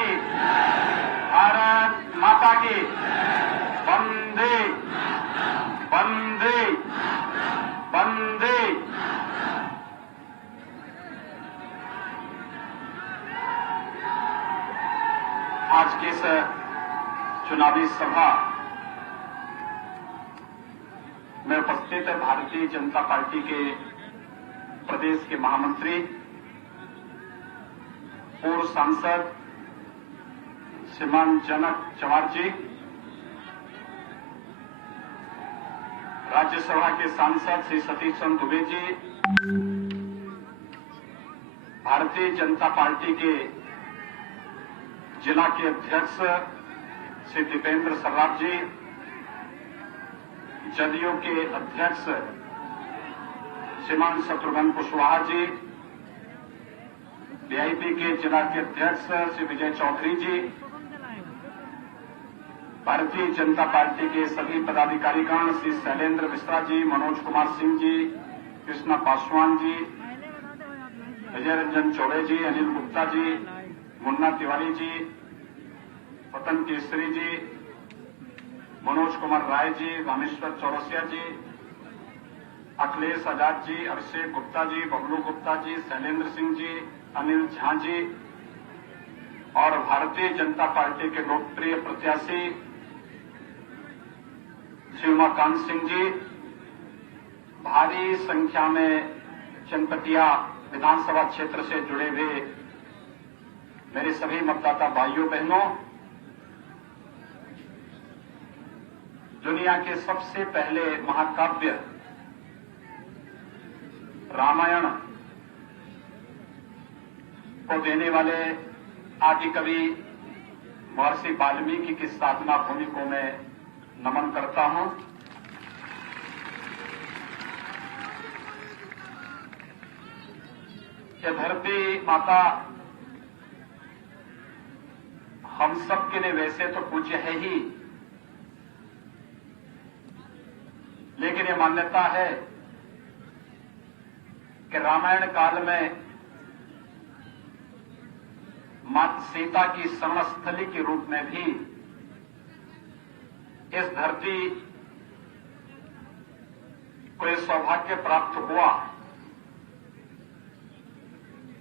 की, भारत माता की। वंदे वंदे वंदे। आज की इस चुनावी सभा में उपस्थित भारतीय जनता पार्टी के प्रदेश के महामंत्री, पूर्व सांसद श्रीमान जनक चवार जी, राज्यसभा के सांसद श्री सतीश चंद्र दुबे जी, भारतीय जनता पार्टी के जिला के अध्यक्ष श्री दीपेंद्र सर्राफ जी, जदयू के अध्यक्ष श्रीमान शत्रुघ्न कुशवाहा जी, बीआईपी के जिला के अध्यक्ष श्री विजय चौधरी जी, भारतीय जनता पार्टी के सभी पदाधिकारीगण श्री शैलेंद्र मिश्रा जी, मनोज कुमार सिंह जी, कृष्णा पासवान जी, विजय रंजन चौबे जी, अनिल गुप्ता जी, मुन्ना तिवारी जी, पतन केसरी जी, मनोज कुमार राय जी, रामेश्वर चौरसिया जी, अखिलेश आजाद जी, अभिषेक गुप्ता जी, बबलू गुप्ता जी, शैलेंद्र सिंह जी, अनिल झा जी और भारतीय जनता पार्टी के लोकप्रिय प्रत्याशी श्री उमाकांत सिंह जी, भारी संख्या में चनपटिया विधानसभा क्षेत्र से जुड़े हुए मेरे सभी मतदाता भाइयों बहनों, दुनिया के सबसे पहले महाकाव्य रामायण को देने वाले आदि कवि महर्षि वाल्मीकि की साधना भूमि को मैं नमन करता हूं। यह धरती माता हम सब के लिए वैसे तो पूज्य है ही, लेकिन यह मान्यता है कि रामायण काल में माता सीता की समस्थली के रूप में भी इस धरती को यह सौभाग्य प्राप्त हुआ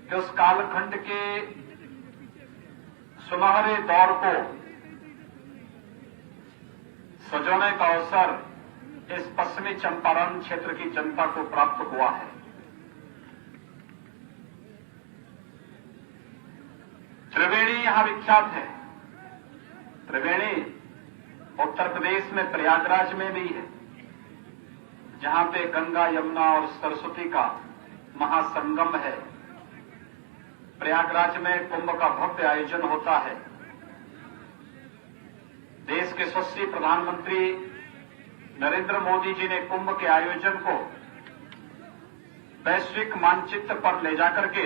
कि उस कालखंड के सुनहरे दौर को सजोने का अवसर इस पश्चिमी चंपारण क्षेत्र की जनता को प्राप्त हुआ है। त्रिवेणी यहां विख्यात है। त्रिवेणी उत्तर प्रदेश में प्रयागराज में भी है, जहां पे गंगा, यमुना और सरस्वती का महासंगम है। प्रयागराज में कुंभ का भव्य आयोजन होता है। देश के यशस्वी प्रधानमंत्री नरेंद्र मोदी जी ने कुंभ के आयोजन को वैश्विक मानचित्र पर ले जाकर के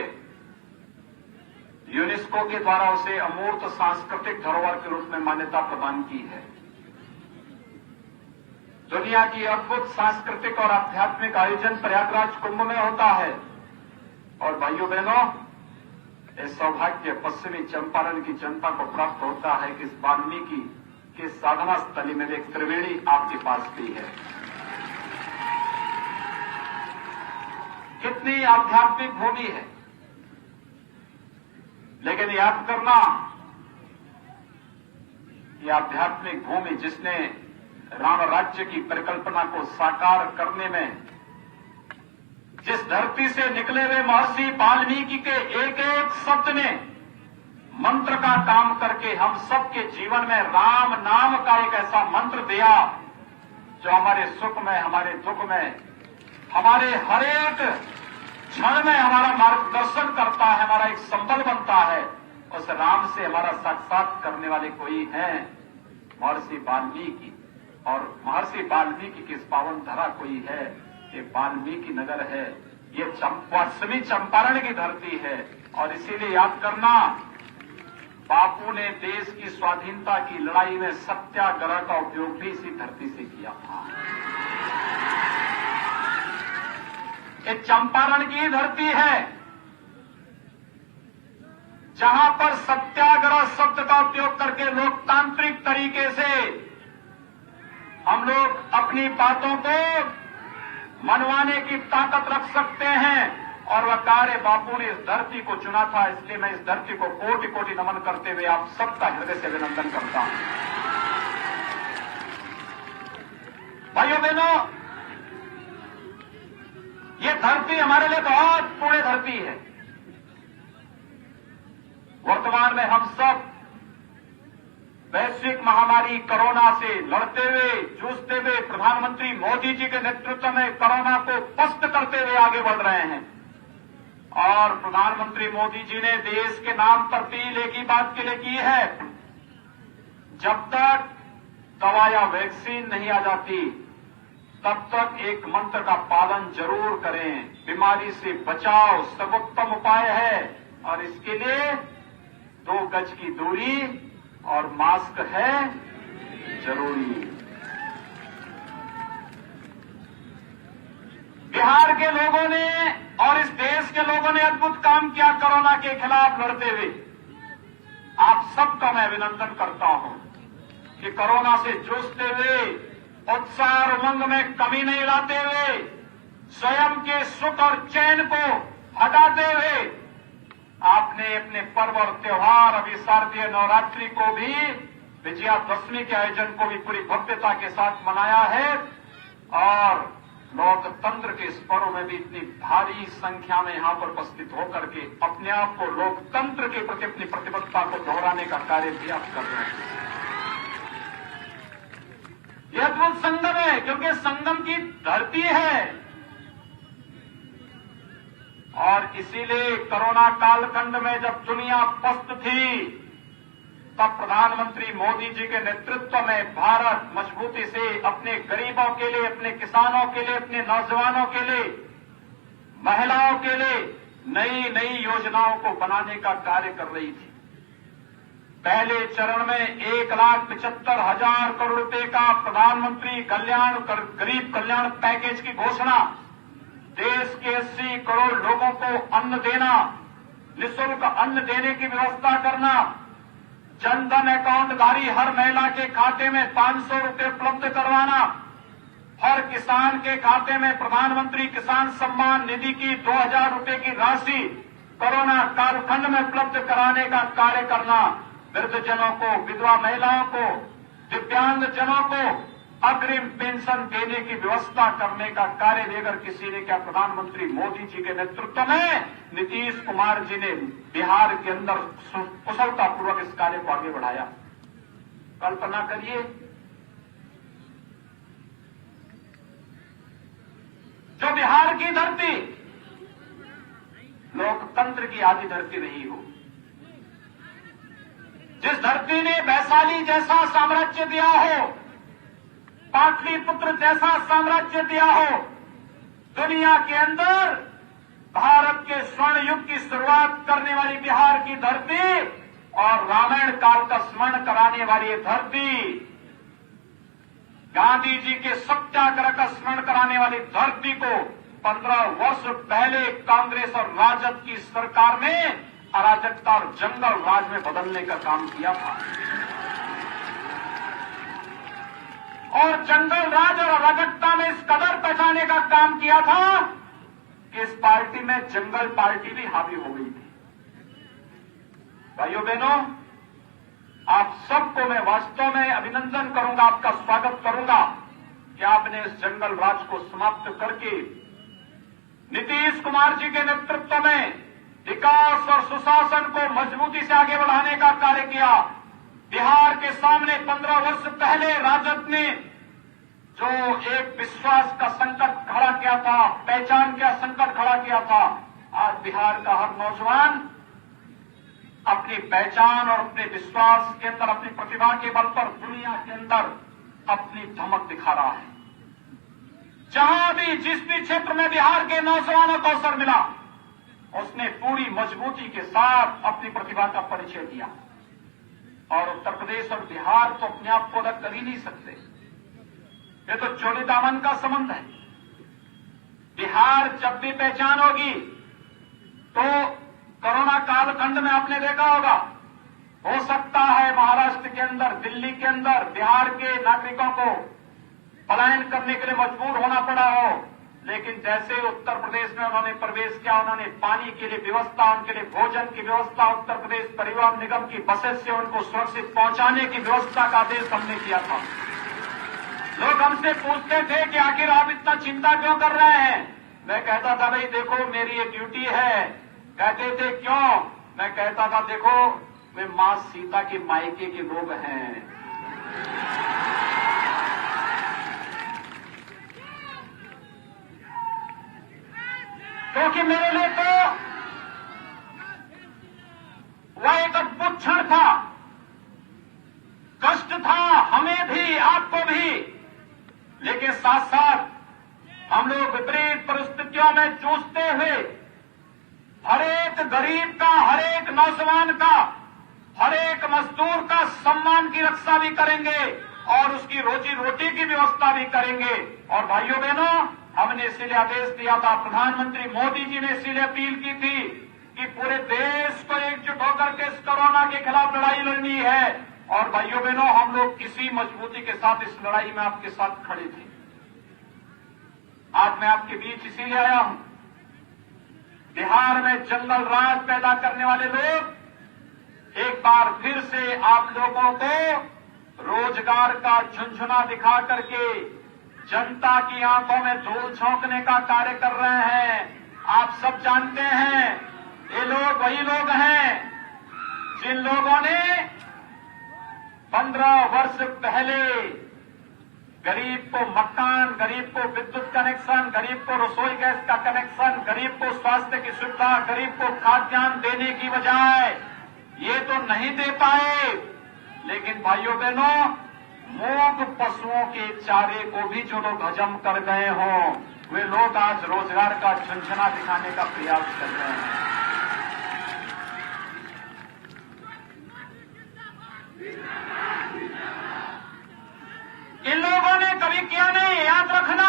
यूनेस्को के द्वारा उसे अमूर्त सांस्कृतिक धरोहर के रूप में मान्यता प्रदान की है। दुनिया की अद्भुत सांस्कृतिक और आध्यात्मिक आयोजन प्रयागराज कुंभ में होता है। और भाइयों बहनों, इस सौभाग्य पश्चिमी चंपारण की जनता को प्राप्त होता है कि इस वाल्मीकि की साधना स्थली में एक त्रिवेणी आपके पास भी है। कितनी आध्यात्मिक भूमि है, लेकिन याद करना, यह आध्यात्मिक भूमि जिसने राम राज्य की परिकल्पना को साकार करने में, जिस धरती से निकले हुए महर्षि वाल्मीकि के एक एक शब्द ने मंत्र का काम करके हम सबके जीवन में राम नाम का एक ऐसा मंत्र दिया जो हमारे सुख में, हमारे दुख में, हमारे हर एक क्षण में हमारा मार्गदर्शन करता है, हमारा एक संबल बनता है। उस राम से हमारा साक्षात करने वाले कोई हैं, महर्षि वाल्मीकि। और महर्षि वाल्मीकि की इस पावन धरा कोई है, ये वाल्मीकि नगर है, ये पश्चिमी चंपारण की धरती है। और इसीलिए याद करना, बापू ने देश की स्वाधीनता की लड़ाई में सत्याग्रह का उपयोग भी इसी धरती से किया था। ये चंपारण की धरती है जहां पर सत्याग्रह शब्द का उपयोग करके लोकतांत्रिक तरीके से हम लोग अपनी बातों को मनवाने की ताकत रख सकते हैं, और वह कार्य बापू ने इस धरती को चुना था। इसलिए मैं इस धरती को कोटि कोटि नमन करते हुए आप सबका हृदय से अभिनंदन करता हूं। भाइयों बहनों, ये धरती हमारे लिए बहुत पुण्य धरती है। वर्तमान में हम सब वैश्विक महामारी कोरोना से लड़ते हुए, जूझते हुए प्रधानमंत्री मोदी जी के नेतृत्व में कोरोना को पस्त करते हुए आगे बढ़ रहे हैं। और प्रधानमंत्री मोदी जी ने देश के नाम पर अपील एक ही बात के लिए की है, जब तक दवा या वैक्सीन नहीं आ जाती तब तक एक मंत्र का पालन जरूर करें। बीमारी से बचाव सर्वोत्तम उपाय है, और इसके लिए 2 गज की दूरी और मास्क है जरूरी। बिहार के लोगों ने और इस देश के लोगों ने अद्भुत काम किया कोरोना के खिलाफ लड़ते हुए। आप सबका मैं अभिनंदन करता हूं कि कोरोना से जूझते हुए उत्साह और उमंग में कमी नहीं लाते हुए, स्वयं के सुख और चैन को हटाते हुए आपने अपने पर्व और त्योहार, अभी शारदीय नवरात्रि को भी, विजयादशमी के आयोजन को भी पूरी भव्यता के साथ मनाया है। और लोकतंत्र के इस पर्व में भी इतनी भारी संख्या में यहां पर उपस्थित होकर के अपने आप को लोकतंत्र के प्रति अपनी प्रतिबद्धता को दोहराने का कार्य भी आप कर रहे हैं। यह अद्भुत संगम है, क्योंकि संगम की धरती है। और इसीलिए कोरोना कालखंड में जब दुनिया पस्त थी, तब प्रधानमंत्री मोदी जी के नेतृत्व में भारत मजबूती से अपने गरीबों के लिए, अपने किसानों के लिए, अपने नौजवानों के लिए, महिलाओं के लिए नई नई योजनाओं को बनाने का कार्य कर रही थी। पहले चरण में 1,75,000 करोड़ रुपए का प्रधानमंत्री गरीब कल्याण पैकेज की घोषणा, देश के 80 करोड़ लोगों को अन्न देना, निःशुल्क अन्न देने की व्यवस्था करना, जनधन अकाउंटधारी हर महिला के खाते में 500 रुपए उपलब्ध करवाना, हर किसान के खाते में प्रधानमंत्री किसान सम्मान निधि की 2,000 रुपए की राशि कोरोना कालखंड में उपलब्ध कराने का कार्य करना, वृद्धजनों को, विधवा महिलाओं को, दिव्यांग जनों को अग्रिम पेंशन देने की व्यवस्था करने का कार्य लेकर किसी ने क्या, प्रधानमंत्री मोदी जी के नेतृत्व में नीतीश कुमार जी ने बिहार के अंदर कुशलतापूर्वक इस कार्य को आगे बढ़ाया। कल्पना करिए, जो बिहार की धरती लोकतंत्र की आदि धरती रही हो, जिस धरती ने वैशाली जैसा साम्राज्य दिया हो, पाटलिपुत्र जैसा साम्राज्य दिया हो, दुनिया के अंदर भारत के स्वर्ण युग की शुरुआत करने वाली बिहार की धरती और रामायण काल का स्मरण कराने वाली धरती, गांधी जी के सत्याग्रह का स्मरण कराने वाली धरती को 15 वर्ष पहले कांग्रेस और राजद की सरकार ने अराजकता और जंगल राज में बदलने का काम किया था। और जंगल राज और अराजकता में इस कदर बचाने का काम किया था कि इस पार्टी में जंगल पार्टी भी हावी हो गई थी। भाइयों बहनों, आप सबको मैं वास्तव में अभिनंदन करूंगा, आपका स्वागत करूंगा कि आपने इस जंगल राज को समाप्त करके नीतीश कुमार जी के नेतृत्व में विकास और सुशासन को मजबूती से आगे बढ़ाने का कार्य किया। बिहार के सामने 15 वर्ष पहले राजद ने जो एक विश्वास का संकट खड़ा किया था, पहचान का संकट खड़ा किया था, आज बिहार का हर नौजवान अपनी पहचान और अपने विश्वास के अंदर, अपनी प्रतिभा के बल पर दुनिया के अंदर अपनी धमक दिखा रहा है। जहां भी जिस भी क्षेत्र में बिहार के नौजवानों को अवसर मिला, उसने पूरी मजबूती के साथ अपनी प्रतिभा का परिचय दिया। और उत्तर प्रदेश और बिहार तो अपने आप को अलग कर ही नहीं सकते, ये तो चोली दामन का संबंध है। बिहार जब भी पहचान होगी तो कोरोना कालखंड में आपने देखा होगा, हो सकता है महाराष्ट्र के अंदर, दिल्ली के अंदर बिहार के नागरिकों को पलायन करने के लिए मजबूर होना पड़ा हो, लेकिन जैसे उत्तर प्रदेश में उन्होंने प्रवेश किया, उन्होंने पानी के लिए व्यवस्था, उनके लिए भोजन की व्यवस्था, उत्तर प्रदेश परिवहन निगम की बसेस से उनको सुरक्षित पहुंचाने की व्यवस्था का आदेश हमने किया था। लोग हमसे पूछते थे कि आखिर आप इतना चिंता क्यों कर रहे हैं। मैं कहता था भाई देखो मेरी ये ड्यूटी है। कहते थे क्यों? मैं कहता था देखो वे मां सीता के मायके के लोग हैं। क्योंकि मेरे लिए तो वह एक अद्भुत क्षण था, कष्ट था हमें भी आपको भी, लेकिन साथ साथ हम लोग विपरीत परिस्थितियों में जूझते हुए हर एक गरीब का, हर एक नौजवान का, हर एक मजदूर का सम्मान की रक्षा भी करेंगे और उसकी रोजी रोटी की व्यवस्था भी करेंगे। और भाइयों बहनों, हमने इसीलिए आदेश दिया था, प्रधानमंत्री मोदी जी ने इसीलिए अपील की थी कि पूरे देश को एकजुट होकर के इस कोरोना के खिलाफ लड़ाई लड़नी है। और भाइयों बहनों, हम लोग किसी मजबूती के साथ इस लड़ाई में आपके साथ खड़े थे। आज मैं आपके बीच इसीलिए आया हूं, बिहार में जंगल राज पैदा करने वाले लोग एक बार फिर से आप लोगों को रोजगार का झुनझुना दिखा करके जनता की आंखों में धूल झोंकने का कार्य कर रहे हैं। आप सब जानते हैं ये लोग वही लोग हैं जिन लोगों ने 15 वर्ष पहले गरीब को मकान, गरीब को विद्युत कनेक्शन, गरीब को रसोई गैस का कनेक्शन, गरीब को स्वास्थ्य की सुविधा, गरीब को खाद्यान्न देने की बजाय ये तो नहीं दे पाए, लेकिन भाइयों बहनों, मूक पशुओं के चारे को भी जो लोग हजम कर गए हों, वे लोग आज रोजगार का झुनझुना दिखाने का प्रयास कर रहे हैं। इन लोगों ने कभी किया नहीं, याद रखना।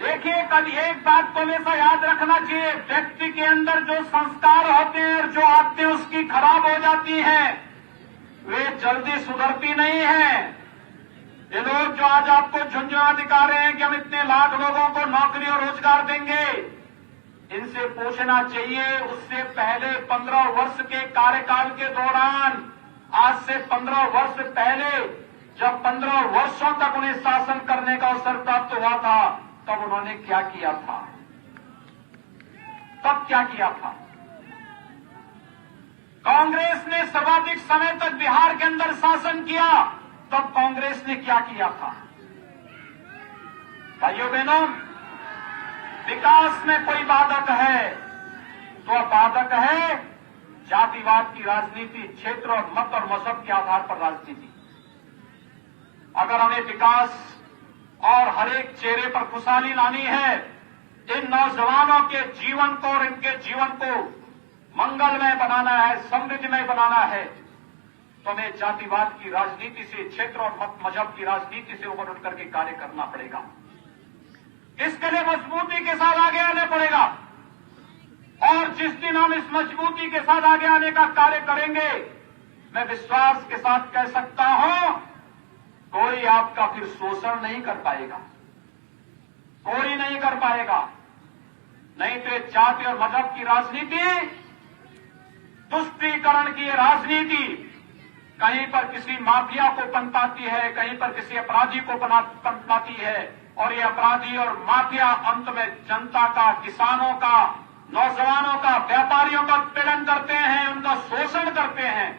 देखिए, कभी एक बात को हमेशा याद रखना चाहिए, व्यक्ति के अंदर जो संस्कार होते हैं और जो आदतें उसकी खराब हो जाती हैं, वे जल्दी सुधरती नहीं है। ये लोग जो आज आपको झुंझुना दिखा रहे हैं कि हम इतने लाख लोगों को नौकरी और रोजगार देंगे, इनसे पूछना चाहिए उससे पहले 15 वर्ष के कार्यकाल के दौरान, आज से 15 वर्ष पहले जब 15 वर्षों तक उन्हें शासन करने का अवसर प्राप्त हुआ था, तब उन्होंने क्या किया था? तब क्या किया था? कांग्रेस ने सर्वाधिक समय तक बिहार के अंदर शासन किया, तब कांग्रेस ने क्या किया था? भाइयों बहनों, विकास में कोई बाधक है तो बाधक है जातिवाद की राजनीति, क्षेत्र और मत और मजहब के आधार पर राजनीति। अगर हमें विकास और हर एक चेहरे पर खुशहाली लानी है, इन नौजवानों के जीवन को और इनके जीवन को मंगलमय बनाना है, समृद्धिमय बनाना है, तो हमें जातिवाद की राजनीति से, क्षेत्र और मत मजहब की राजनीति से उबर उठ करके कार्य करना पड़ेगा। इसके लिए मजबूती के साथ आगे आना पड़ेगा। और जिस दिन हम इस मजबूती के साथ आगे आने का कार्य करेंगे, मैं विश्वास के साथ कह सकता हूं, कोई आपका फिर शोषण नहीं कर पाएगा, कोई नहीं कर पाएगा। नहीं तो जाति और मजहब की राजनीति, तुष्टीकरण की राजनीति कहीं पर किसी माफिया को पनपाती है, कहीं पर किसी अपराधी को पनपाती है, और ये अपराधी और माफिया अंत में जनता का, किसानों का, नौजवानों का, व्यापारियों का पीड़न करते हैं, उनका शोषण करते हैं।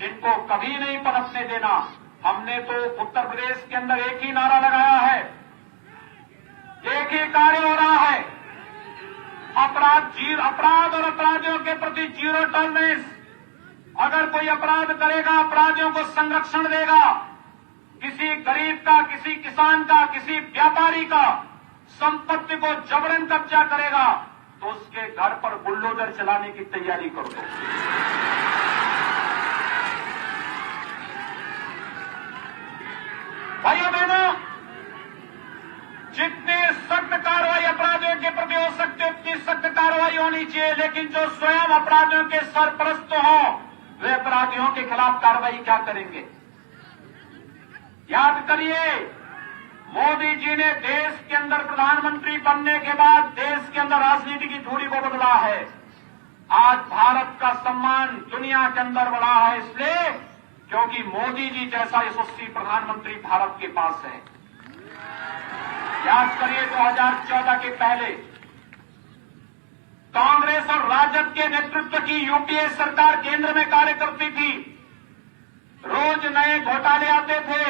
इनको कभी नहीं पनपने देना। हमने तो उत्तर प्रदेश के अंदर एक ही नारा लगाया है, एक ही कार्य हो रहा है, अपराध और अपराधियों के प्रति जीरो टॉलरेंस। अगर कोई अपराध करेगा, अपराधियों को संरक्षण देगा। किसी गरीब का, किसी किसान का, किसी व्यापारी का संपत्ति को जबरन कब्जा करेगा तो उसके घर पर बुलडोजर चलाने की तैयारी कर दो। भाइयों बहनों, जितनी सख्त कार्रवाई अपराधियों के प्रति हो सकती है उतनी सख्त कार्रवाई होनी चाहिए, लेकिन लेकिन जो स्वयं अपराधियों के सरपरस्त हों, वे अपराधियों के खिलाफ कार्रवाई क्या करेंगे? याद करिए, मोदी जी ने देश के अंदर प्रधानमंत्री बनने के बाद देश के अंदर राजनीति की धूरी को बदला है। आज भारत का सम्मान दुनिया के अंदर बढ़ा है, इसलिए क्योंकि मोदी जी जैसा यशस्वी प्रधानमंत्री भारत के पास है। याद करिए, 2014 के पहले कांग्रेस और राजद के नेतृत्व की यूपीए सरकार केंद्र में कार्य करती थी। रोज नए घोटाले आते थे,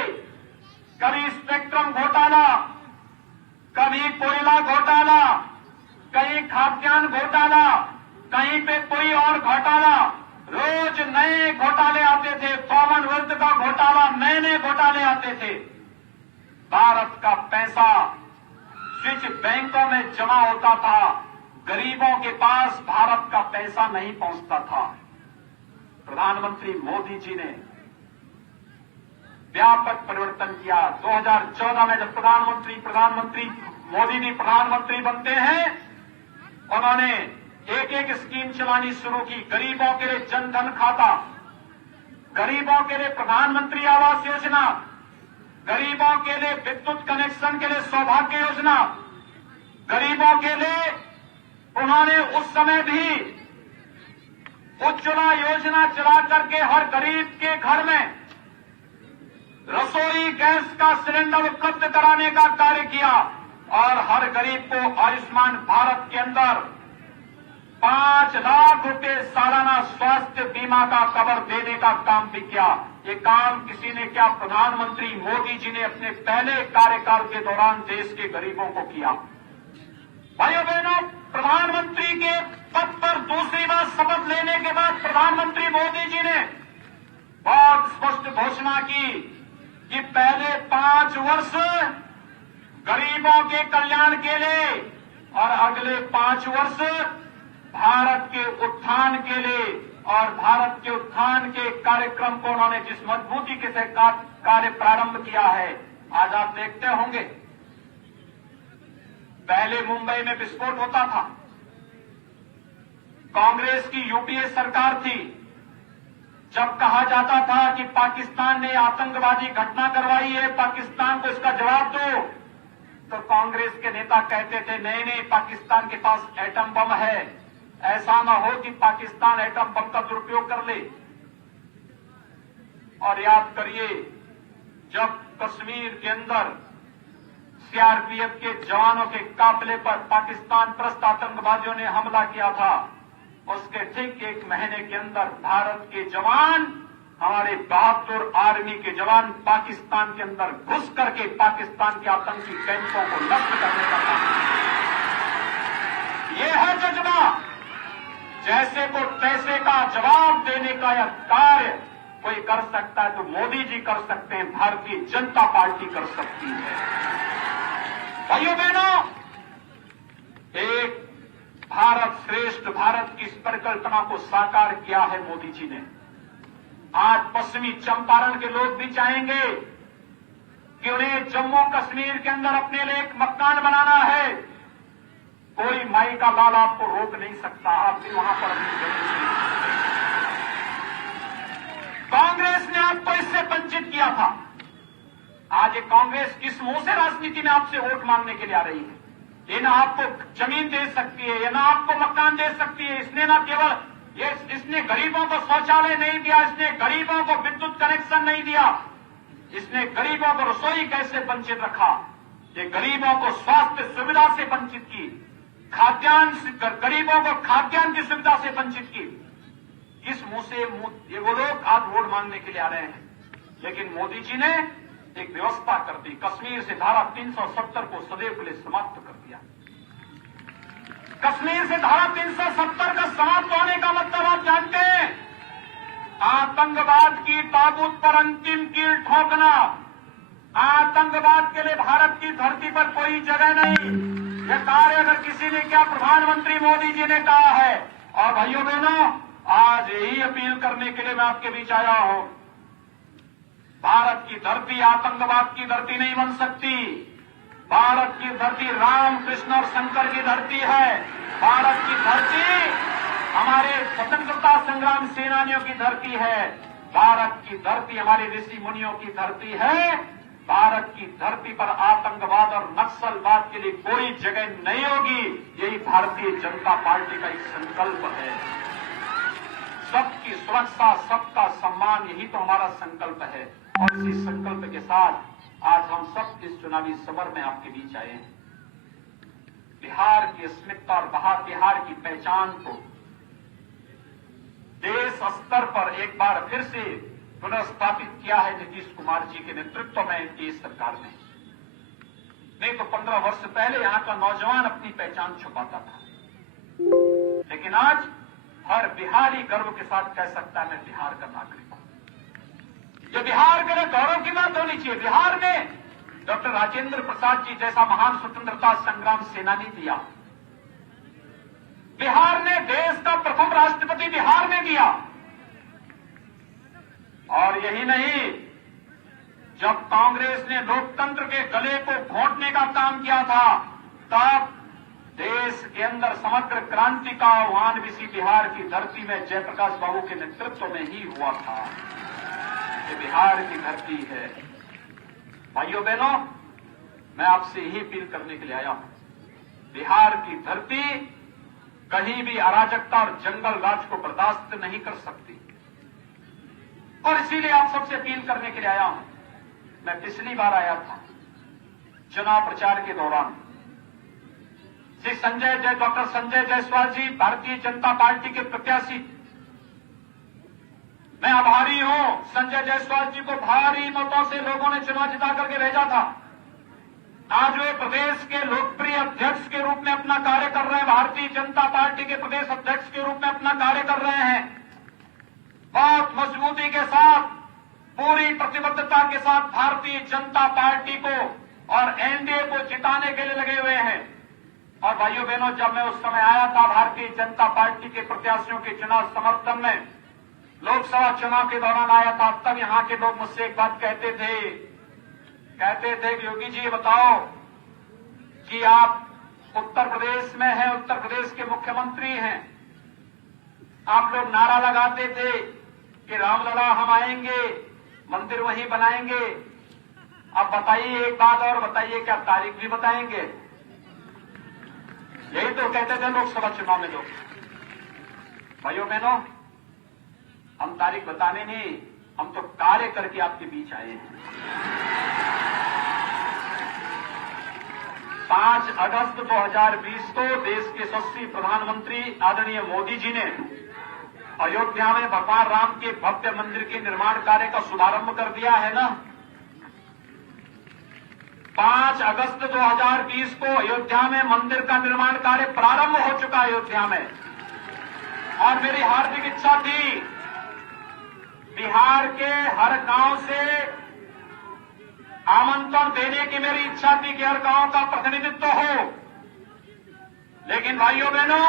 कभी स्पेक्ट्रम घोटाला, कभी कोयला घोटाला, कहीं खाद्यान्न घोटाला, कहीं पे कोई और घोटाला। रोज नए घोटाले आते थे, कॉमनवेल्थ का घोटाला, नए नए घोटाले आते थे। भारत का पैसा स्विच बैंकों में जमा होता था, गरीबों के पास भारत का पैसा नहीं पहुंचता था। प्रधानमंत्री मोदी जी ने व्यापक परिवर्तन किया। 2014 में जब प्रधानमंत्री मोदी जी प्रधानमंत्री बनते हैं, उन्होंने एक एक स्कीम चलानी शुरू की। गरीबों के लिए जनधन खाता, गरीबों के लिए प्रधानमंत्री आवास योजना, गरीबों के लिए विद्युत कनेक्शन के लिए सौभाग्य योजना, गरीबों के लिए उन्होंने उस समय भी उज्ज्वला योजना चला करके हर गरीब के घर में रसोई गैस का सिलेंडर उपलब्ध कराने का कार्य किया और हर गरीब को आयुष्मान भारत के अंदर 5 लाख रुपए सालाना स्वास्थ्य बीमा का कवर देने का काम भी किया। ये काम किसी ने क्या? प्रधानमंत्री मोदी जी ने अपने पहले कार्यकाल के दौरान देश के गरीबों को किया। भाइयों बहनों, प्रधानमंत्री के पद पर दूसरी बार शपथ लेने के बाद प्रधानमंत्री मोदी जी ने बहुत स्पष्ट घोषणा की कि पहले 5 वर्ष गरीबों के कल्याण के लिए और अगले 5 वर्ष भारत के उत्थान के लिए। और भारत के उत्थान के कार्यक्रम को उन्होंने जिस मजबूती के साथ कार्य प्रारंभ किया है, आज आप देखते होंगे, पहले मुंबई में विस्फोट होता था, कांग्रेस की यूपीए सरकार थी, जब कहा जाता था कि पाकिस्तान ने आतंकवादी घटना करवाई है, पाकिस्तान को इसका जवाब दो, तो कांग्रेस के नेता कहते थे नहीं नहीं, पाकिस्तान के पास एटम बम है, ऐसा न हो कि पाकिस्तान एटम बम का दुरुपयोग कर ले। और याद करिए, जब कश्मीर के अंदर सीआरपीएफ के जवानों के काफिले पर पाकिस्तान त्रस्त आतंकवादियों ने हमला किया था, उसके ठीक 1 महीने के अंदर भारत के जवान, हमारे बहादुर आर्मी के जवान पाकिस्तान के अंदर घुस करके पाकिस्तान के आतंकी कैंपों को नष्ट करने का काम किया। ये है जज्बा। जैसे को तैसे का जवाब देने का यह कार्य कोई कर सकता है तो मोदी जी कर सकते हैं, भारतीय जनता पार्टी कर सकती है। भाइयों बहनों, एक भारत श्रेष्ठ भारत की इस परिकल्पना को साकार किया है मोदी जी ने। आज पश्चिमी चंपारण के लोग भी चाहेंगे कि उन्हें जम्मू कश्मीर के अंदर अपने लिए एक मकान बनाना है। कोई माई का लाल आपको रोक नहीं सकता, आप भी वहां पर अपनी जमीन खरीद सकते। कांग्रेस ने आपको इससे वंचित किया था। आज ये कांग्रेस किस मुंह से राजनीति में आपसे वोट मांगने के लिए आ रही है? ये ना आपको जमीन दे सकती है, ये ना आपको मकान दे सकती है। इसने ना केवल इसने गरीबों को शौचालय नहीं दिया, इसने गरीबों को विद्युत कनेक्शन नहीं दिया, इसने गरीबों को रसोई गैस से वंचित रखा, ये गरीबों को स्वास्थ्य सुविधा से वंचित की, गरीबों को खाद्यान्न की सुविधा से वंचित की। किस मुंह से ये वो लोग आज वोट मांगने के लिए आ रहे हैं? लेकिन मोदी जी ने एक व्यवस्था कर दी, कश्मीर से धारा 370 को सदैव के लिए समाप्त कर दिया। कश्मीर से धारा 370 का समाप्त होने का मतलब आप जानते हैं, आतंकवाद की ताबूत पर अंतिम कील ठोकना। आतंकवाद के लिए भारत की धरती पर कोई जगह नहीं। यह कार्य अगर किसी ने क्या, प्रधानमंत्री मोदी जी ने कहा है। और भाइयों बहनों, आज यही अपील करने के लिए मैं आपके बीच आया हूं। भारत की धरती आतंकवाद की धरती नहीं बन सकती। भारत की धरती राम, कृष्ण और शंकर की धरती है। भारत की धरती हमारे स्वतंत्रता संग्राम सेनानियों की धरती है। भारत की धरती हमारे ऋषि मुनियों की धरती है। भारत की धरती पर आतंकवाद और नक्सलवाद के लिए कोई जगह नहीं होगी। यही भारतीय जनता पार्टी का एक संकल्प है। सबकी सुरक्षा, सबका सम्मान, यही तो हमारा संकल्प है। और इसी संकल्प के साथ आज हम सब इस चुनावी सभर में आपके बीच आए हैं। बिहार की अस्मिता और बिहार की पहचान को देश स्तर पर एक बार फिर से पुनर्स्थापित किया है नीतीश कुमार जी के नेतृत्व में एनडीए सरकार ने। नहीं तो 15 वर्ष पहले यहां का नौजवान अपनी पहचान छुपाता था, लेकिन आज हर बिहारी गर्व के साथ कह सकता है मैं बिहार का नागरिक हूं। ये बिहार के लिए गौरव की बात होनी चाहिए। बिहार में डॉक्टर राजेंद्र प्रसाद जी जैसा महान स्वतंत्रता संग्राम सेनानी दिया। बिहार ने देश का प्रथम राष्ट्रपति बिहार में किया। और यही नहीं, जब कांग्रेस ने लोकतंत्र के गले को घोंटने का काम किया था, तब देश के अंदर समग्र क्रांति का आह्वान इसी बिहार की धरती में जयप्रकाश बाबू के नेतृत्व में ही हुआ था। ये बिहार की धरती है। भाइयों बहनों, मैं आपसे यही अपील करने के लिए आया हूं। बिहार की धरती कहीं भी अराजकता और जंगल राज को बर्दाश्त नहीं कर सकती, और इसीलिए आप सबसे अपील करने के लिए आया हूं। मैं पिछली बार आया था चुनाव प्रचार के दौरान। डॉक्टर संजय जायसवाल जी भारतीय जनता पार्टी के प्रत्याशी, मैं आभारी हूं। संजय जायसवाल जी को भारी मतों से लोगों ने चुनाव जिता करके भेजा था। आज वे प्रदेश के लोकप्रिय अध्यक्ष के रूप में अपना कार्य कर रहे हैं। भारतीय जनता पार्टी के प्रदेश अध्यक्ष के रूप में अपना कार्य कर रहे हैं। बहुत मजबूती के साथ, पूरी प्रतिबद्धता के साथ भारतीय जनता पार्टी को और एनडीए को जिताने के लिए लगे हुए हैं। और भाइयों बहनों, जब मैं उस समय आया था भारतीय जनता पार्टी के प्रत्याशियों के चुनाव समर्थन में, लोकसभा चुनाव के दौरान आया था, तब यहां के लोग मुझसे एक बात कहते थे कि योगी जी ये बताओ कि आप उत्तर प्रदेश में हैं, उत्तर प्रदेश के मुख्यमंत्री हैं, आप लोग नारा लगाते थे कि रामलला हम आएंगे, मंदिर वहीं बनाएंगे। अब बताइए, एक बात और बताइए, क्या तारीख भी बताएंगे? यही तो कहते थे लोकसभा चुनाव में लोग। भाइयों बहनों, हम तारीख बताने नहीं, हम तो कार्य करके आपके बीच आए हैं। 5 अगस्त 2020 को देश के यशस्वी प्रधानमंत्री आदरणीय मोदी जी ने अयोध्या में भगवान राम के भव्य मंदिर के निर्माण कार्य का शुभारंभ कर दिया है ना। 5 अगस्त 2020 को अयोध्या में मंदिर का निर्माण कार्य प्रारंभ हो चुका है अयोध्या में। और मेरी हार्दिक इच्छा थी बिहार के हर गांव से आमंत्रण देने की, मेरी इच्छा थी कि हर गांव का प्रतिनिधित्व हो। लेकिन भाइयों बहनों,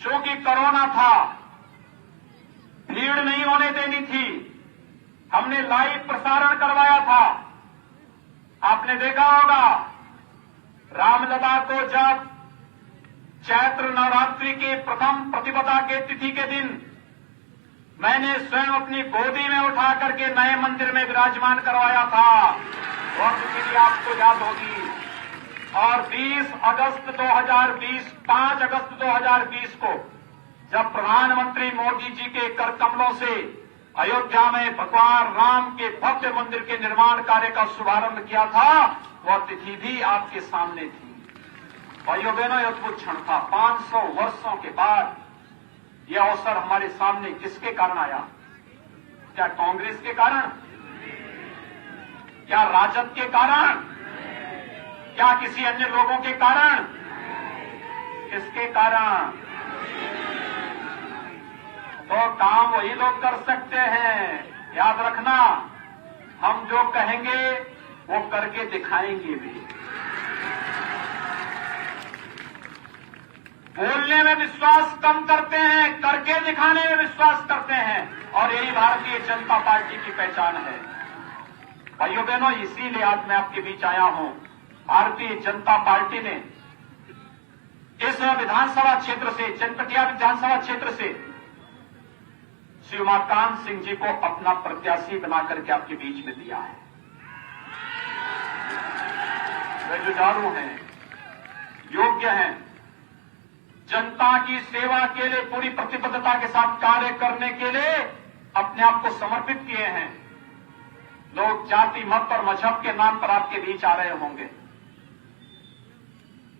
चूंकि कोरोना था, भीड़ नहीं होने देनी थी, हमने लाइव प्रसारण करवाया था। आपने देखा होगा रामलला को जब चैत्र नवरात्रि के प्रथम प्रतिपदा के तिथि के दिन मैंने स्वयं अपनी गोदी में उठा करके नए मंदिर में विराजमान करवाया था, और उसके लिए आपको याद होगी। और 20 अगस्त 2020, 5 अगस्त 2020 को जब प्रधानमंत्री मोदी जी के कर कमलों से अयोध्या में भगवान राम के भव्य मंदिर के निर्माण कार्य का शुभारंभ किया था, वह तिथि भी आपके सामने थी। भाइयों बहनों, यह अद्भुत क्षण था। 500 वर्षों के बाद यह अवसर हमारे सामने किसके कारण आया? क्या कांग्रेस के कारण? क्या राजद के कारण? क्या किसी अन्य लोगों के कारण? किसके कारण? तो काम वही लोग कर सकते हैं। याद रखना, हम जो कहेंगे वो करके दिखाएंगे भी। बोलने में विश्वास कम करते हैं, करके दिखाने में विश्वास करते हैं, और यही भारतीय जनता पार्टी की पहचान है। भाइयों बहनों, इसीलिए आज मैं आपके बीच आया हूं। भारतीय जनता पार्टी ने इस विधानसभा क्षेत्र से, चनपटिया विधानसभा क्षेत्र से श्री उमाकांत सिंह जी को अपना प्रत्याशी बनाकर के आपके बीच में दिया है। वे जुझारू हैं, योग्य हैं, जनता की सेवा के लिए पूरी प्रतिबद्धता के साथ कार्य करने के लिए अपने आप को समर्पित किए हैं। लोग जाति, मत और मजहब के नाम पर आपके बीच आ रहे होंगे,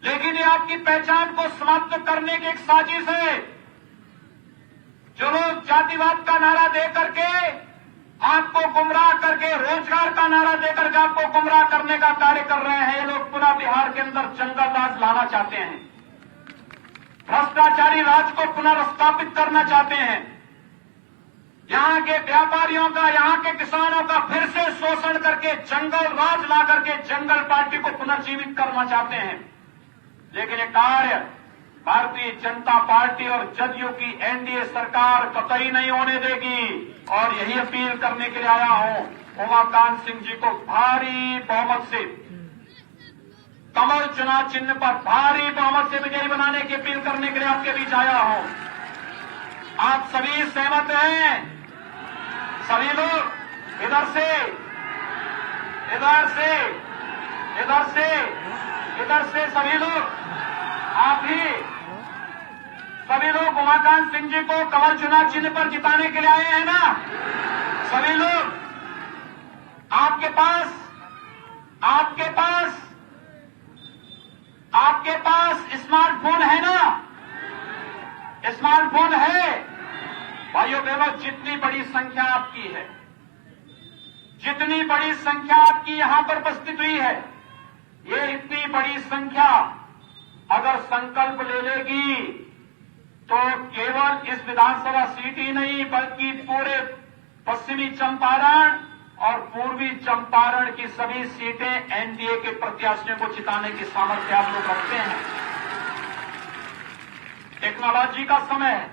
लेकिन ये आपकी पहचान को समाप्त करने की एक साजिश है। जो लोग जातिवाद का नारा दे करके आपको गुमराह करके, रोजगार का नारा देकर के आपको गुमराह करने का कार्य कर रहे हैं, ये लोग पुनः बिहार के अंदर जंगल राज लाना चाहते हैं, भ्रष्टाचारी राज को पुनर्स्थापित करना चाहते हैं, यहां के व्यापारियों का, यहां के किसानों का फिर से शोषण करके जंगल राज ला करके जंगल पार्टी को पुनर्जीवित करना चाहते हैं। लेकिन ये कार्य भारतीय जनता पार्टी और जदयू की एनडीए सरकार कतई नहीं होने देगी। और यही अपील करने के लिए आया हूं, उमाकांत सिंह जी को भारी बहुमत से, कमल चुनाव चिन्ह पर भारी बहुमत से विजयी बनाने की अपील करने के लिए आपके बीच आया हूं। आप सभी सहमत हैं? सभी लोग इधर से, इधर से, इधर से, इधर से सभी लोग, आप भी सभी लोग उमाकांत सिंह जी को कमल चुनाव चिन्ह पर जिताने के लिए आए हैं ना? सभी लोग, आपके पास स्मार्टफोन है ना? स्मार्टफोन है। भाइयों बहनों, जितनी बड़ी संख्या आपकी है, जितनी बड़ी संख्या आपकी यहां पर उपस्थित हुई है, ये इतनी बड़ी संख्या अगर संकल्प ले लेगी तो केवल इस विधानसभा सीट ही नहीं बल्कि पूरे पश्चिमी चंपारण और पूर्वी चंपारण की सभी सीटें एनडीए के प्रत्याशियों को जिताने की सामर्थ्य आप लोग रखते हैं। टेक्नोलॉजी का समय है।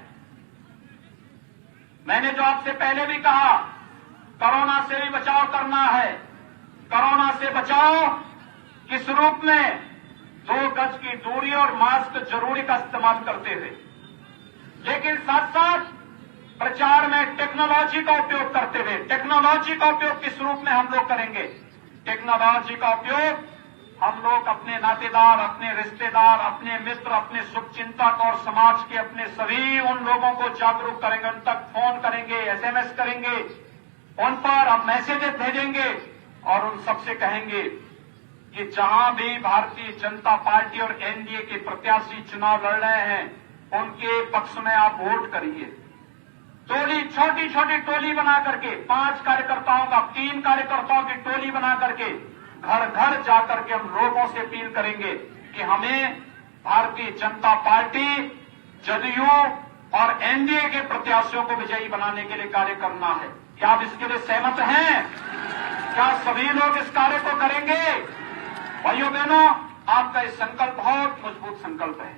मैंने जो आपसे पहले भी कहा, कोरोना से भी बचाव करना है। कोरोना से बचाव किस रूप में? 2 गज की दूरी और मास्क जरूरी का इस्तेमाल करते हुए, लेकिन साथ साथ प्रचार में टेक्नोलॉजी का उपयोग करते हुए। टेक्नोलॉजी का उपयोग किस रूप में हम लोग करेंगे? टेक्नोलॉजी का उपयोग हम लोग अपने नातेदार, अपने रिश्तेदार, अपने मित्र, अपने शुभचिंतक और समाज के अपने सभी उन लोगों को जागरूक करेंगे, उन तक फोन करेंगे, एसएमएस करेंगे, उन पर अब मैसेजेस भेजेंगे और उन सबसे कहेंगे कि जहां भी भारतीय जनता पार्टी और एनडीए के प्रत्याशी चुनाव लड़ रहे हैं, उनके पक्ष में आप वोट करिए। टोली, छोटी छोटी टोली बना करके 5 कार्यकर्ताओं का, 3 कार्यकर्ताओं की टोली बना करके घर घर जाकर के हम लोगों से अपील करेंगे कि हमें भारतीय जनता पार्टी, जदयू और एनडीए के प्रत्याशियों को विजयी बनाने के लिए कार्य करना है। क्या आप इसके लिए सहमत हैं? क्या सभी लोग इस कार्य को करेंगे? भाइयों बहनों, आपका ये संकल्प बहुत मजबूत संकल्प है,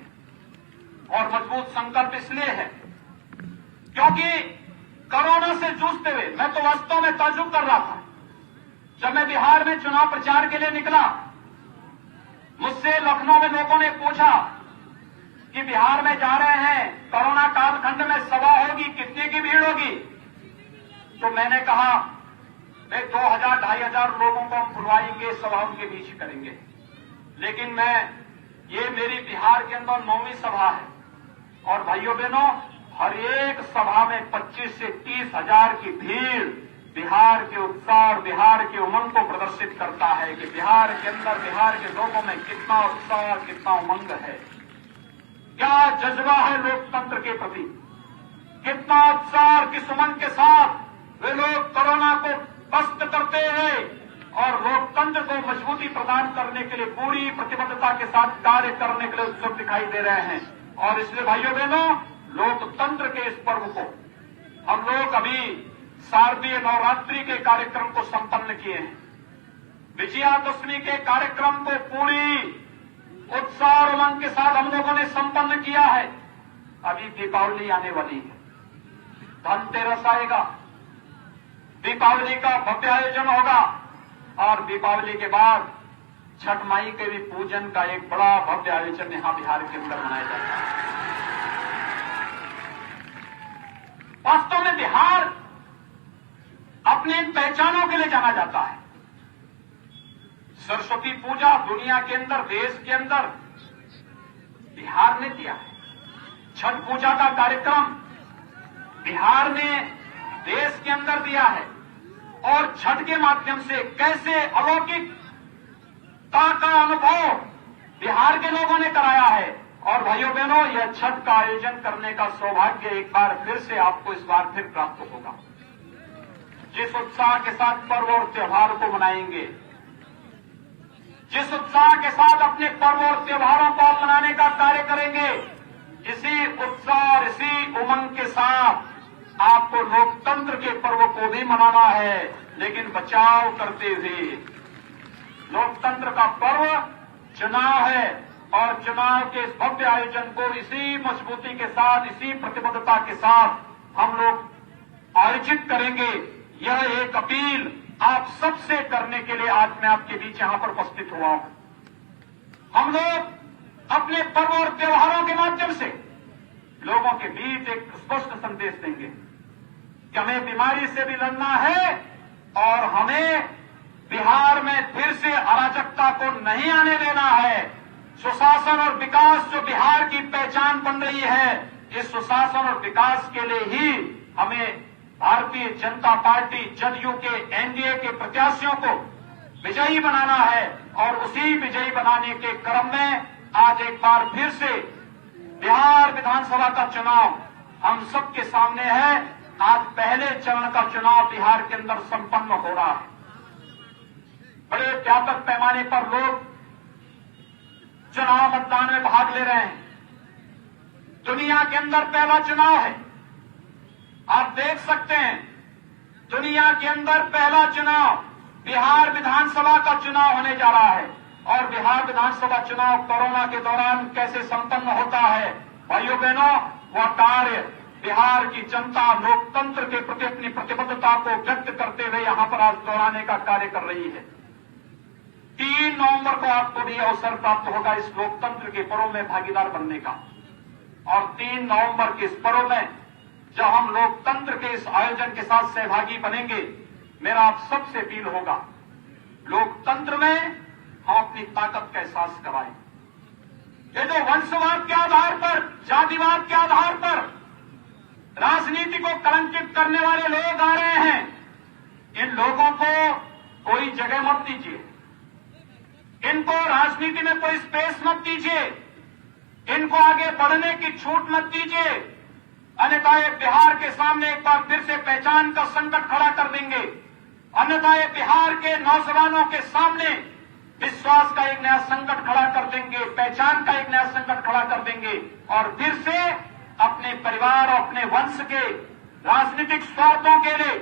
और मजबूत संकल्प इसलिए है क्योंकि कोरोना से जूझते हुए मैं तो वास्तव में ताज्जुब कर रहा था जब मैं बिहार में चुनाव प्रचार के लिए निकला। मुझसे लखनऊ में लोगों ने पूछा कि बिहार में जा रहे हैं, कोरोना कालखंड में सभा होगी, कितने की भीड़ होगी? तो मैंने कहा, भाई 2000, 2500 लोगों को हम बुलवाएंगे, सभा उनके बीच करेंगे। लेकिन ये मेरी बिहार के अंदर 9वीं सभा है, और भाइयों बहनों, हर एक सभा में 25 से 30 हजार की भीड़ बिहार के उत्साह और बिहार के उमंग को प्रदर्शित करता है कि बिहार के अंदर, बिहार के लोगों में कितना उत्साह और कितना उमंग है, क्या जज्बा है लोकतंत्र के प्रति, कितना उत्साह और किस उमंग के साथ वे लोग कोरोना को पस्त करते हैं और लोकतंत्र को मजबूती प्रदान करने के लिए पूरी प्रतिबद्धता के साथ कार्य करने के लिए उत्सुक दिखाई दे रहे हैं। और इसलिए भाइयों बहनों, लोकतंत्र के इस पर्व को हम लोग अभी शारदीय नवरात्रि के कार्यक्रम को संपन्न किए हैं। विजयादशमी के कार्यक्रम को पूरी उत्साह और उमंग के साथ हम लोगों ने संपन्न किया है। अभी दीपावली आने वाली है, धनतेरस आएगा, दीपावली का भव्य आयोजन होगा, और दीपावली के बाद छठ माई के भी पूजन का एक बड़ा भव्य आयोजन यहां बिहार के अंदर मनाया जाता है। वास्तव में बिहार अपनी इन पहचानों के लिए जाना जाता है। सरस्वती पूजा दुनिया के अंदर, देश के अंदर बिहार ने दिया है। छठ पूजा का कार्यक्रम बिहार ने देश के अंदर दिया है और छठ के माध्यम से कैसे अलौकिकता का अनुभव बिहार के लोगों ने कराया है। और भाइयों बहनों, यह छठ का आयोजन करने का सौभाग्य एक बार फिर से आपको इस बार फिर प्राप्त होगा। जिस उत्साह के साथ पर्व और त्योहार को मनाएंगे, जिस उत्साह के साथ अपने पर्व और त्योहारों को मनाने का कार्य करेंगे, इसी उत्साह और इसी उमंग के साथ आपको लोकतंत्र के पर्व को भी मनाना है, लेकिन बचाव करते हुए। लोकतंत्र का पर्व चुनाव है और चुनाव के इस भव्य आयोजन को इसी मजबूती के साथ, इसी प्रतिबद्धता के साथ हम लोग आयोजित करेंगे। यह एक अपील आप सबसे करने के लिए आज मैं आपके बीच यहां पर उपस्थित हुआ हूं। हम लोग अपने पर्व और त्योहारों के माध्यम से लोगों के बीच एक स्पष्ट संदेश देंगे कि हमें बीमारी से भी लड़ना है और हमें बिहार में फिर से अराजकता को नहीं आने देना है। सुशासन और विकास जो बिहार की पहचान बन रही है, इस सुशासन और विकास के लिए ही हमें भारतीय जनता पार्टी जदयू के एनडीए के प्रत्याशियों को विजयी बनाना है। और उसी विजयी बनाने के क्रम में आज एक बार फिर से बिहार विधानसभा का चुनाव हम सबके सामने है। आज पहले चरण का चुनाव बिहार के अंदर संपन्न हो रहा है। बड़े व्यापक पैमाने पर लोग चुनाव मतदान में भाग ले रहे हैं। दुनिया के अंदर पहला चुनाव है। आप देख सकते हैं, दुनिया के अंदर पहला चुनाव बिहार विधानसभा का चुनाव होने जा रहा है। और बिहार विधानसभा चुनाव कोरोना के दौरान कैसे संपन्न होता है, भाइयों बहनों, वह कार्य बिहार की जनता लोकतंत्र के प्रति अपनी प्रतिबद्धता को व्यक्त करते हुए यहां पर आज दोहराने का कार्य कर रही है। 3 नवंबर को आपको भी अवसर प्राप्त होगा इस लोकतंत्र के पर्व में भागीदार बनने का। और 3 नवंबर के इस पर्व में जब हम लोकतंत्र के इस आयोजन के साथ सहभागी बनेंगे, मेरा आप सबसे अपील होगा, लोकतंत्र में हम अपनी ताकत का एहसास कराएं। ये जो वंशवाद के आधार पर, जातिवाद के आधार पर राजनीति को कलंकित करने वाले लोग आ रहे हैं, इन लोगों को कोई जगह मत दीजिए। इनको राजनीति में कोई स्पेस मत दीजिए। इनको आगे बढ़ने की छूट मत दीजिए, अन्यथा ये बिहार के सामने एक बार फिर से पहचान का संकट खड़ा कर देंगे। अन्यथा ये बिहार के नौजवानों के सामने विश्वास का एक नया संकट खड़ा कर देंगे, पहचान का एक नया संकट खड़ा कर देंगे और फिर से अपने परिवार और अपने वंश के राजनीतिक स्वार्थों के लिए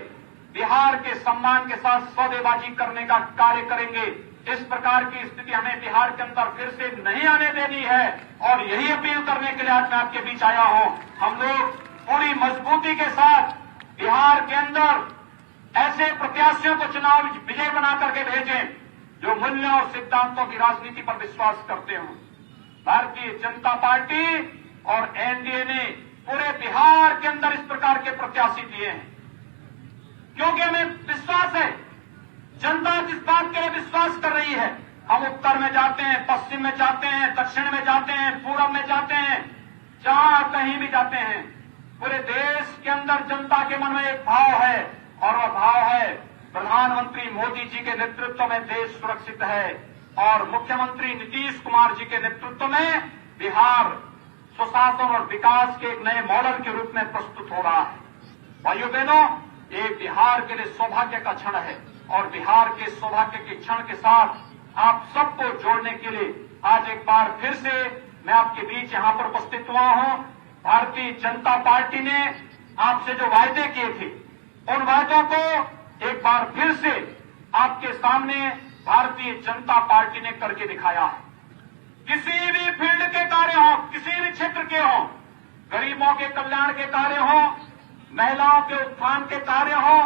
बिहार के सम्मान के साथ सौदेबाजी करने का कार्य करेंगे। इस प्रकार की स्थिति हमें बिहार के अंदर फिर से नहीं आने देनी है और यही अपील करने के लिए आज मैं आपके बीच आया हूं। हम लोग पूरी मजबूती के साथ बिहार के अंदर ऐसे प्रत्याशियों को चुनाव विजय बना करके भेजें जो मूल्यों और सिद्धांतों की राजनीति पर विश्वास करते हों। भारतीय जनता पार्टी और एनडीए ने पूरे बिहार के अंदर इस प्रकार के प्रत्याशी दिए हैं, क्योंकि हमें विश्वास है, जनता जिस बात के लिए विश्वास कर रही है। हम उत्तर में जाते हैं, पश्चिम में जाते हैं, दक्षिण में जाते हैं, पूर्व में जाते हैं, जहां कहीं भी जाते हैं, पूरे देश के अंदर जनता के मन में एक भाव है और वह भाव है प्रधानमंत्री मोदी जी के नेतृत्व में देश सुरक्षित है और मुख्यमंत्री नीतीश कुमार जी के नेतृत्व में बिहार सुशासन और विकास के एक नए मॉडल के रूप में प्रस्तुत हो रहा है। भाइयों बहनों, ये बिहार के लिए सौभाग्य का क्षण है और बिहार के सौभाग्य के क्षण के साथ आप सबको जोड़ने के लिए आज एक बार फिर से मैं आपके बीच यहां पर उपस्थित हुआ हूं। भारतीय जनता पार्टी ने आपसे जो वायदे किए थे, उन वायदों को एक बार फिर से आपके सामने भारतीय जनता पार्टी ने करके दिखाया है। किसी भी फील्ड के कार्य हों, किसी भी क्षेत्र के हों, गरीबों के कल्याण के कार्य हों, महिलाओं के उत्थान के कार्य हों,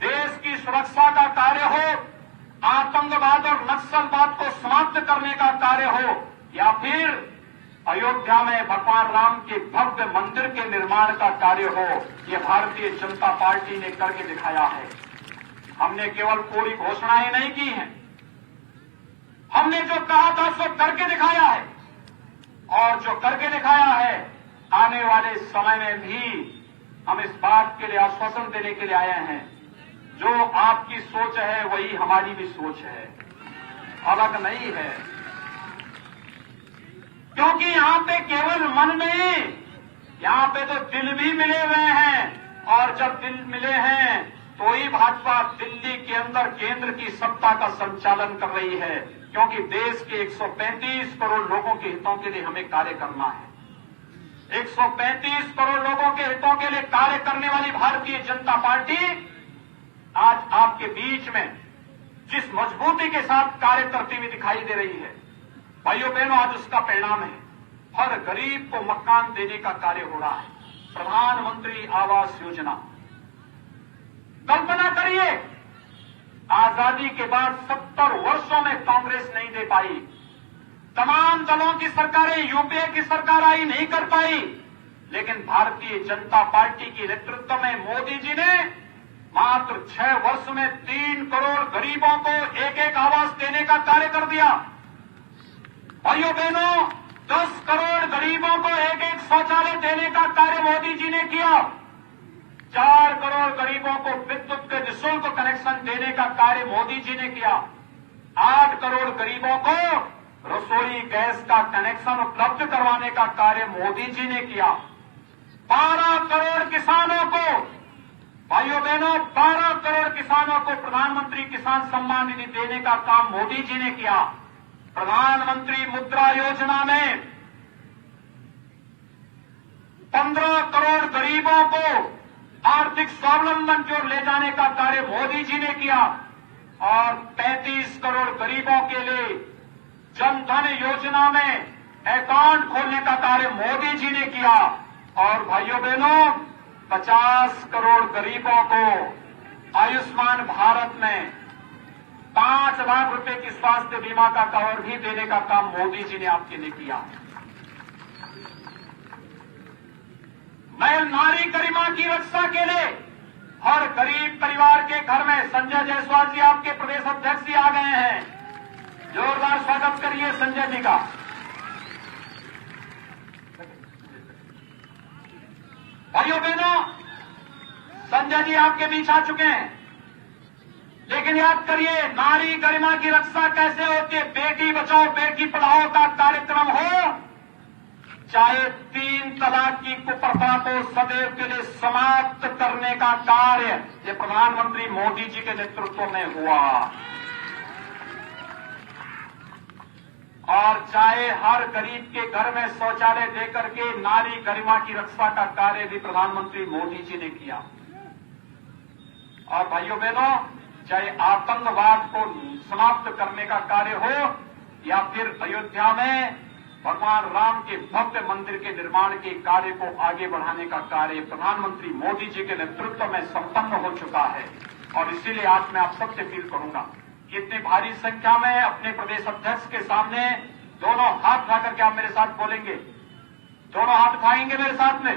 देश की सुरक्षा का कार्य हो, आतंकवाद और नक्सलवाद को समाप्त करने का कार्य हो, या फिर अयोध्या में भगवान राम के भव्य मंदिर के निर्माण का कार्य हो, ये भारतीय जनता पार्टी ने करके दिखाया है। हमने केवल पूरी घोषणाएं नहीं की हैं, हमने जो कहा था सो करके दिखाया है, और जो करके दिखाया है आने वाले समय में भी हम इस बात के लिए आश्वासन देने के लिए आए हैं, जो आपकी सोच है वही हमारी भी सोच है, अलग नहीं है। क्योंकि यहां पे केवल मन नहीं, यहां पे तो दिल भी मिले हुए हैं, और जब दिल मिले हैं तो ही भाजपा दिल्ली के अंदर केंद्र की सत्ता का संचालन कर रही है, क्योंकि देश के 135 करोड़ लोगों के हितों के लिए हमें कार्य करना है। 135 करोड़ लोगों के हितों के लिए कार्य करने वाली भारतीय जनता पार्टी आज आपके बीच में जिस मजबूती के साथ कार्य करती हुई दिखाई दे रही है, भाइयों बहनों, आज उसका परिणाम है हर गरीब को मकान देने का कार्य हो रहा है। प्रधानमंत्री आवास योजना, कल्पना करिए, आजादी के बाद 70 वर्षों में कांग्रेस नहीं दे पाई, तमाम दलों की सरकारें, यूपीए की सरकार आई, नहीं कर पाई, लेकिन भारतीय जनता पार्टी के नेतृत्व में मोदी जी ने मात्र 6 वर्ष में 3 करोड़ गरीबों को एक एक आवास देने का कार्य कर दिया। भाइयों बहनों, 10 करोड़ गरीबों को एक एक शौचालय देने का कार्य मोदी जी ने किया। 4 करोड़ गरीबों को विद्युत के निःशुल्क कनेक्शन देने का कार्य मोदी जी ने किया। 8 करोड़ गरीबों को रसोई गैस का कनेक्शन उपलब्ध करवाने का कार्य मोदी जी ने किया। 12 करोड़ किसानों को, भाइयों बहनों, 12 करोड़ किसानों को प्रधानमंत्री किसान सम्मान निधि देने का काम मोदी जी ने किया। प्रधानमंत्री मुद्रा योजना में 15 करोड़ गरीबों को आर्थिक स्वावलंबन की ओर ले जाने का कार्य मोदी जी ने किया, और 35 करोड़ गरीबों के लिए जन धन योजना में अकाउंट खोलने का कार्य मोदी जी ने किया। और भाइयों बहनों, 50 करोड़ गरीबों को आयुष्मान भारत में 5 लाख रुपए की स्वास्थ्य बीमा का कवर भी देने का काम मोदी जी ने आपके लिए किया। मैं नारी गरिमा की रक्षा के लिए हर गरीब परिवार के घर में, संजय जायसवाल जी आपके प्रदेश अध्यक्ष जी आ गए हैं, जोरदार स्वागत करिए संजय जी का। भाइयों बहनों, संजय जी आपके बीच आ चुके हैं, लेकिन याद करिए नारी गरिमा की रक्षा कैसे होती है। बेटी बचाओ बेटी पढ़ाओ का कार्यक्रम हो, चाहे 3 तलाक की कुप्रथा को सदैव के लिए समाप्त करने का कार्य ये प्रधानमंत्री मोदी जी के नेतृत्व में हुआ, और चाहे हर गरीब के घर में शौचालय देकर के नारी गरिमा की रक्षा का कार्य भी प्रधानमंत्री मोदी जी ने किया। और भाइयों बहनों, चाहे आतंकवाद को समाप्त करने का कार्य हो, या फिर अयोध्या में भगवान राम के भव्य मंदिर के निर्माण के कार्य को आगे बढ़ाने का कार्य प्रधानमंत्री मोदी जी के नेतृत्व में संपन्न हो चुका है। और इसीलिए आज मैं आप सबसे अपील करूंगा कि इतनी भारी संख्या में अपने प्रदेश अध्यक्ष के सामने दोनों हाथ उठा करके आप मेरे साथ बोलेंगे, दोनों हाथ उठाएंगे मेरे साथ में,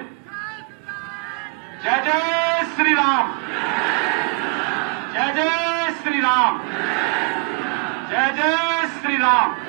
जय जय श्री राम, जय जय श्री राम, जय जय श्री राम।